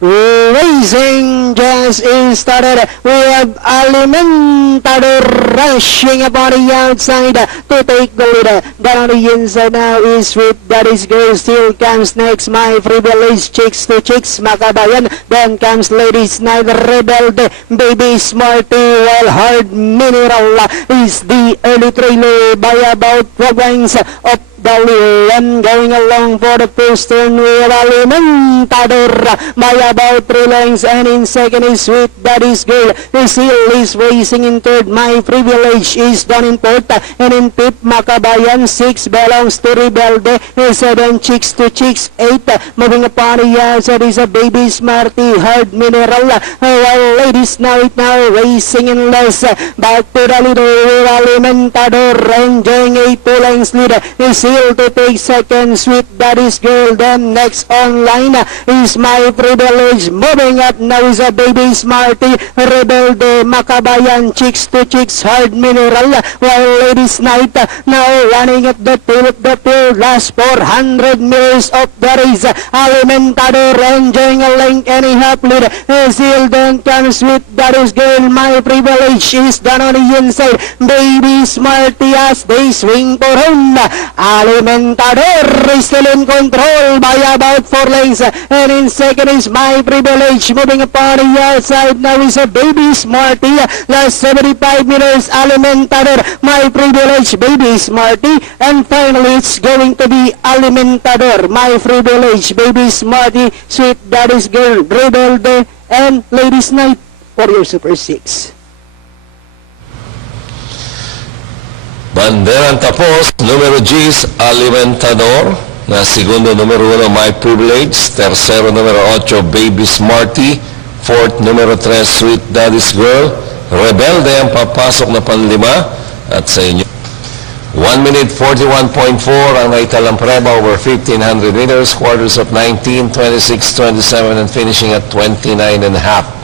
Racing just started. We have Alimentador rushing upon the outside to take the lead. Down on the inside now is Sweet Daddy's Girl. Still comes next My Privilege, Chicks to Chicks, Makabayan. Then comes Ladies Night, Rebelde, Baby Smarty, while Hard Mineral is the early trailer by about 12 lengths of Dalian. Going along for the first turn with Alimentador by about 3 lengths, and in second is Sweet Daddy's Girl. The Seal is racing in third. My Privilege is done in fourth, and in fifth Makabayan. 6 belongs to Rebelde, 7 Chicks to Chicks, 8 moving upon the outside is a Baby Smarty, Hard Mineral, while Ladies Night now racing in less. Back to the leader with Alimentador enjoying a 2 lengths lead. Seal to take second, Sweet Daddy's Girl. Then next online is My Privilege. Moving up now is a Baby Smarty, Rebelde, Makabayan, Chicks to Chicks, Hard Mineral, while Ladies Night now running at the tail of the field. Last 400 meters of the race. Alimentador enjoying a length and a half lead. Seal then comes Sweet Daddy's Girl. My Privilege is done on the inside. Baby Smarty as they swing for home. Alimentador is still in control by about 4 lengths, and in second is My Privilege. Moving upon the outside now is a Baby Smarty. Last 75 meters, Alimentador, My Privilege, Baby Smarty, and finally it's going to be Alimentador, My Privilege, Baby Smarty, Sweet Daddy's Girl, Rebelde, and Ladies Night for your Super 6. Banderang tapos, numero 10, Alimentador. Na segundo, numero 1, My Privilege. Tercero, numero 8, Baby Smarty. Fourth, numero 3, Sweet Daddy's Girl. Rebelde ang papasok na panlima. At sa inyo, 1 minute 41.4 ang naitalang preba over 1,500 meters, quarters of 19, 26, 27, and finishing at 29 and a half.